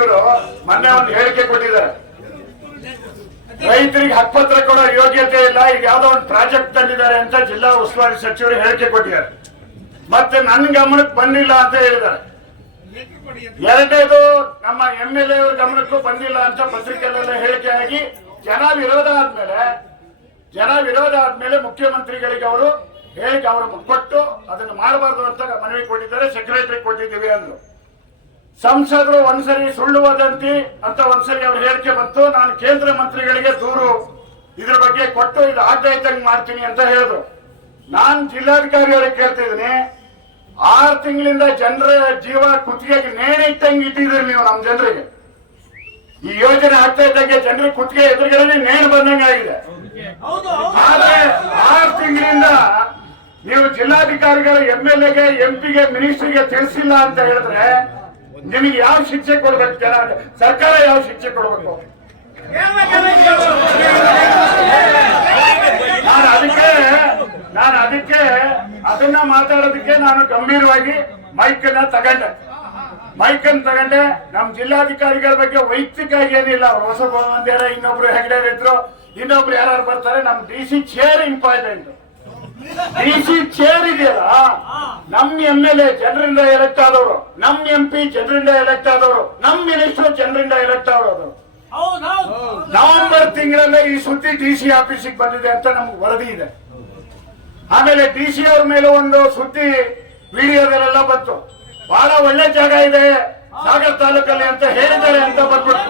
ಸಚಿವರು ಮೊನ್ನೆ ಒಂದು ಹೇಳಿಕೆ ಕೊಟ್ಟಿದ್ದಾರೆ, ರೈತರಿಗೆ ಹಕ್ಕುಪತ್ರ ಕೊಡೋ ಯೋಗ್ಯತೆ ಇಲ್ಲ, ಈಗ ಯಾವ್ದೋ ಒಂದು ಪ್ರಾಜೆಕ್ಟ್ ತಂದಿದ್ದಾರೆ ಅಂತ ಜಿಲ್ಲಾ ಉಸ್ತುವಾರಿ ಸಚಿವರು ಹೇಳಿಕೆ ಕೊಟ್ಟಿದ್ದಾರೆ. ಮತ್ತೆ ನನ್ನ ಗಮನಕ್ಕೆ ಬಂದಿಲ್ಲ ಅಂತ ಹೇಳಿದ್ದಾರೆ. ಎರಡನೇದು ನಮ್ಮ MLA ಅವ್ರ ಗಮನಕ್ಕೂ ಬಂದಿಲ್ಲ ಅಂತ ಪತ್ರಿಕೆಯಲ್ಲೆಲ್ಲ ಹೇಳಿಕೆ ಆಗಿ ಜನ ವಿರೋಧ ಆದ್ಮೇಲೆ ಮುಖ್ಯಮಂತ್ರಿಗಳಿಗೆ ಅವರು ಹೇಳಿಕೆ ಅವರು ಕೊಟ್ಟು ಅದನ್ನು ಮಾಡಬಾರ್ದು ಅಂತ ಮನವಿ ಕೊಟ್ಟಿದ್ದಾರೆ. ಸೆಕ್ರೆಟರಿ ಕೊಟ್ಟಿದ್ದೀವಿ ಅಂದ್ರು. ಸಂಸದರು ಒಂದ್ಸರಿ ಸುಳ್ಳು ವದಂತಿ ಅಂತ ಒಂದ್ಸರಿ ಅವ್ರ ಹೇಳಿಕೆ ಬಂತು. ನಾನು ಕೇಂದ್ರ ಮಂತ್ರಿಗಳಿಗೆ ದೂರು ಇದ್ರ ಬಗ್ಗೆ ಕೊಟ್ಟು ಇದು ಆಗ್ತಾಯ್ತಂಗ್ ಮಾಡ್ತೀನಿ ಅಂತ ಹೇಳಿದ್ರು. ನಾನ್ ಜಿಲ್ಲಾಧಿಕಾರಿಗಳಿಗೆ ಕೇಳ್ತಿದ್ದೀನಿ, 6 ತಿಂಗಳಿಂದ ಜನರ ಜೀವ ಕುತ್ತಿಗೆಗೆ ನೇಣಿಟ್ಟಂಗೆ ಇಟ್ಟಿದ್ರಿ ನೀವು ನಮ್ಮ ಜನರಿಗೆ. ಈ ಯೋಜನೆ ಆಗ್ತಾ ಇದ್ದಂಗೆ ಜನರಿಗೆ ಕುತ್ತಿಗೆ ಎದುರುಗಡೆ ನೇಣು ಬಂದಂಗೆ ಆಗಿದೆ. ಆದ್ರೆ 6 ತಿಂಗಳಿಂದ ನೀವು ಜಿಲ್ಲಾಧಿಕಾರಿಗಳು MLAಗೆ MP ಗೆ ಮಿನಿಸ್ಟ್ರಿಗೆ ತಿಳಿಸಿಲ್ಲ ಅಂತ ಹೇಳಿದ್ರೆ ನಿಮಗೆ ಯಾವ ಶಿಕ್ಷೆ ಕೊಡ್ಬೇಕು? ಜನ ಸರ್ಕಾರ ಯಾವ ಶಿಕ್ಷೆ ಕೊಡ್ಬೇಕು? ನಾನು ಅದಕ್ಕೆ ಅದನ್ನ ಮಾತಾಡೋದಕ್ಕೆ ನಾನು ಗಂಭೀರವಾಗಿ ಮೈಕನ್ನ ತಗೊಂಡೆ. ನಮ್ ಜಿಲ್ಲಾಧಿಕಾರಿಗಳ ಬಗ್ಗೆ ವೈಯಕ್ತಿಕ ಏನಿಲ್ಲ. ಹೊಸ ಮಂದಿರ ಇನ್ನೊಬ್ರು ಹೆಗಡೆ ಇದ್ರು, ಇನ್ನೊಬ್ರು ಯಾರು ಬರ್ತಾರೆ. ನಮ್ DC chair important. DC chair ಇದೆಯಲ್ಲ, ನಮ್ MLA ಜನರಿಂದ ಎಲೆಕ್ಟ್ ಆದವರು, ನಮ್ MP ಜನರಿಂದ ಎಲೆಕ್ಟ್ ಆದವರು, ನಮ್ ಮಿನಿಸ್ಟರ್ ಜನರಿಂದ ಎಲೆಕ್ಟ್ ಆದವರು. ನವೆಂಬರ್ ತಿಂಗಳಲ್ಲೇ ಈ ಸುದ್ದಿ DC ಆಫೀಸಿಗೆ ಬಂದಿದೆ ಅಂತ ನಮ್ಗೆ ವರದಿ ಇದೆ. ಆಮೇಲೆ DC ಅವ್ರ ಮೇಲೆ ಒಂದು ಸುದ್ದಿ ವಿಡಿಯೋದಲ್ಲೆಲ್ಲ ಬಂತು, ಬಹಳ ಒಳ್ಳೆ ಜಾಗ ಇದೆ ಸಾಗರ್ ತಾಲೂಕಲ್ಲಿ ಅಂತ ಹೇಳಿದ್ದಾರೆ ಅಂತ ಬಂದ್ಬಿಟ್ಟು.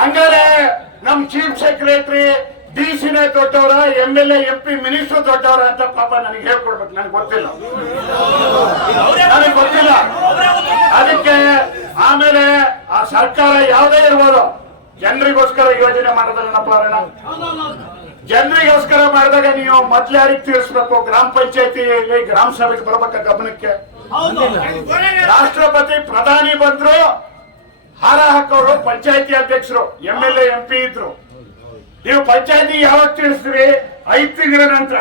ಹಂಗಾರೆ ನಮ್ ಚೀಫ್ ಸೆಕ್ರೆಟರಿ DC ದೊಡ್ಡವರ, MLA MP ಮಿನಿಸ್ಟರ್ ದೊಡ್ಡವರ ಅಂತ ಪಾಪ ನನಗೆ ಹೇಳ್ಕೊಡ್ಬೇಕು. ನನಗೆ ಗೊತ್ತಿಲ್ಲ. ಅದಕ್ಕೆ ಆಮೇಲೆ ಆ ಸರ್ಕಾರ ಯಾವುದೇ ಇರ್ಬೋದು, ಜನರಿಗೋಸ್ಕರ ಯೋಜನೆ ಮಾಡೋದಲ್ಲಪ್ಪ. ಜನರಿಗೋಸ್ಕರ ಮಾಡಿದಾಗ ನೀವು ಮೊದ್ಲು ಯಾರಿಗೆ ತಿಳಿಸ್ಬೇಕು? ಗ್ರಾಮ ಪಂಚಾಯತಿಯಲ್ಲಿ ಗ್ರಾಮ ಸಭೆಗೆ ಬರ್ಬೇಕ ಗಮನಕ್ಕೆ. ರಾಷ್ಟ್ರಪತಿ ಪ್ರಧಾನಿ ಬಂದ್ರು, ಹಾರ ಹಾಕೋರು ಪಂಚಾಯತಿ ಅಧ್ಯಕ್ಷರು, MLA MP ಇದ್ರು. ನೀವು ಪಂಚಾಯತಿ ಯಾವಾಗ ತಿಳಿಸ್ರಿ? 5 ತಿಂಗಳ ನಂತರ.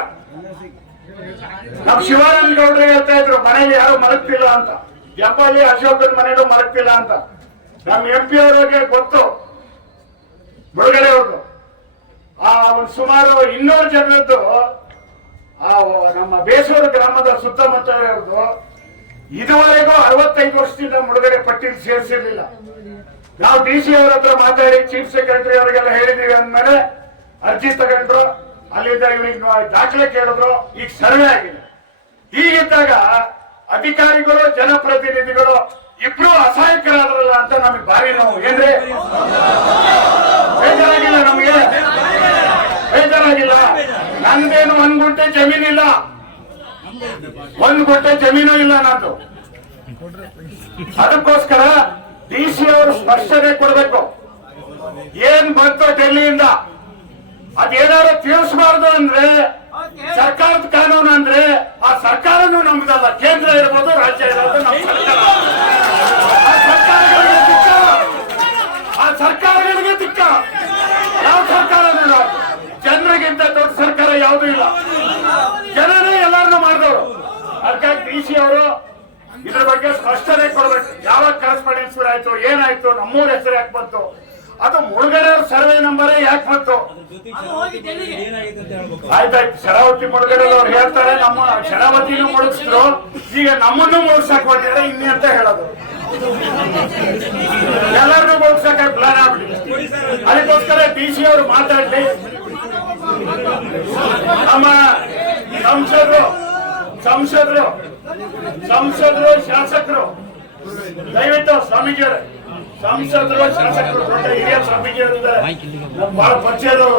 ನಮ್ ಶಿವಾನಂದ ಗೌಡ್ರಿಗೆ ಹೇಳ್ತಾ ಇದ್ರು ಮನೇಲಿ ಯಾರು ಮಲಗ್ತಿಲ್ಲ ಅಂತ, ಜಂಬಾಲಿ ಅಶೋಕನ್ ಮನೇಲೂ ಮಲಗ್ತಿಲ್ಲ ಅಂತ. ನಮ್ MP ಅವರಿಗೆ ಗೊತ್ತು, ಮುಳುಗಡೆ ಅವ್ರದ್ದು ಒಂದು ಸುಮಾರು 200 ಜನರದ್ದು ನಮ್ಮ ಬೇಸೂರು ಗ್ರಾಮದ ಸುತ್ತಮುತ್ತ ಇರೋದು ಇದುವರೆಗೂ 65 ವರ್ಷದಿಂದ ಮುಳುಗಡೆ ಪಟ್ಟಿಗೆ ಸೇರಿಸಿರ್ಲಿಲ್ಲ. ನಾವು DC ಅವರ ಹತ್ರ ಮಾತಾಡಿ ಚೀಫ್ ಸೆಕ್ರೆಟರಿ ಅವರಿಗೆಲ್ಲ ಹೇಳಿದೀವಿ ಅಂದ್ಮೇಲೆ ಅರ್ಜಿ ತಗೊಂಡ್ರು, ಅಲ್ಲಿಂದ ಇವರಿಗೆ ದಾಖಲೆ ಕೇಳಿದ್ರು. ಈಗ ಸರ್ವೆ ಆಗಿದೆ. ಹೀಗಿದ್ದಾಗ ಅಧಿಕಾರಿಗಳು ಜನಪ್ರತಿನಿಧಿಗಳು ಇಬ್ರು ಅಸಹಾಯಕರಾದ್ರಲ್ಲ ಅಂತ ನಮಗೆ ಭಾರಿ ನೋವು. ಏನ್ರಿ ಬೇಜಾರಾಗಿಲ್ಲ? ನಮಗೆ ಬೇಜಾರಾಗಿಲ್ಲ. ನಂದೇನು 1 ಗುಂಟೆ ಜಮೀನಿಲ್ಲ, 1 ಗುಂಟೆ ಜಮೀನು ಇಲ್ಲ ನಂದು. ಅದಕ್ಕೋಸ್ಕರ DC ಅವರು ಸ್ಪಷ್ಟನೆ ಕೊಡಬೇಕು. ಏನ್ ಬಂತು ಡೆಲ್ಲಿಯಿಂದ ಅದೇನಾದ್ರು ತಿಳಿಸಬಾರ್ದು ಅಂದ್ರೆ, ಸರ್ಕಾರದ ಕಾನೂನು ಅಂದ್ರೆ ಆ ಸರ್ಕಾರನೂ ನಮ್ದಲ್ಲ. ಕೇಂದ್ರ ಇರ್ಬೋದು, ರಾಜ್ಯ ಇರ್ಬೋದು, ನಮ್ಮ ಸರ್ಕಾರ. ಆ ಸರ್ಕಾರಗಳಿಗೆ ದಿಕ್ಕ. ಯಾವ ಸರ್ಕಾರನೂ ಜನರಿಗಿಂತ ದೊಡ್ಡ ಸರ್ಕಾರ ಯಾವುದೂ ಇಲ್ಲ. ಜನರೇ ಎಲ್ಲರನ್ನೂ ಮಾಡಿದವರು. ಅದಕ್ಕಾಗಿ DC ಅವರು ಇದ್ರ ಬಗ್ಗೆ ಸ್ಪಷ್ಟನೆ ಕೊಡ್ಬೇಕು. ಯಾವಾಗ ಕರೆಸ್ಪಾಂಡೆನ್ಸ್ ಆಯ್ತು, ಏನಾಯ್ತು, ನಮ್ಮೂರ ಹೆಸರು ಯಾಕೆ ಬಂತು, ಅದು ಮುಳುಗಡೆ ಸರ್ವೆ ನಂಬರೇ ಯಾಕೆ ಬಂತು? ಆಯ್ತಾಯ್ತು, ಶರಾವತಿ ಮುಳುಗಡೆ ಅವ್ರು ಹೇಳ್ತಾರೆ, ನಮ್ಮ ಶರಾವತಿನೂ ಮುಳುಗಿಸಿದ್ರು, ಈಗ ನಮ್ಮನ್ನು ಮುಳುಗ್ಸಕ್ ಹೊಟ್ಟಿದ್ರೆ ಇನ್ನೇ ಅಂತ ಹೇಳೋದು. ಎಲ್ಲರನ್ನೂ ಮುಳುಗ್ಸಕ ಪ್ಲಾನ್ ಆಗ್ಬಿಟ್ಟಿದೆ. ಅದಕ್ಕೋಸ್ಕರ DC ಅವರು ಮಾತಾಡ್ಲಿ. ನಮ್ಮ ಸಂಸದರು ಶಾಸಕರು ದಯವಿಟ್ಟು ಸ್ವಾಮೀಜಿಯವರೇ, ಸಂಸದರು ಶಾಸಕರು ದೊಡ್ಡ ಹಿರಿಯ ಸ್ವಾಮೀಜಿಯವರಿದ್ದಾರೆ, ಬಹಳ ಪರಿಚಯದವರು.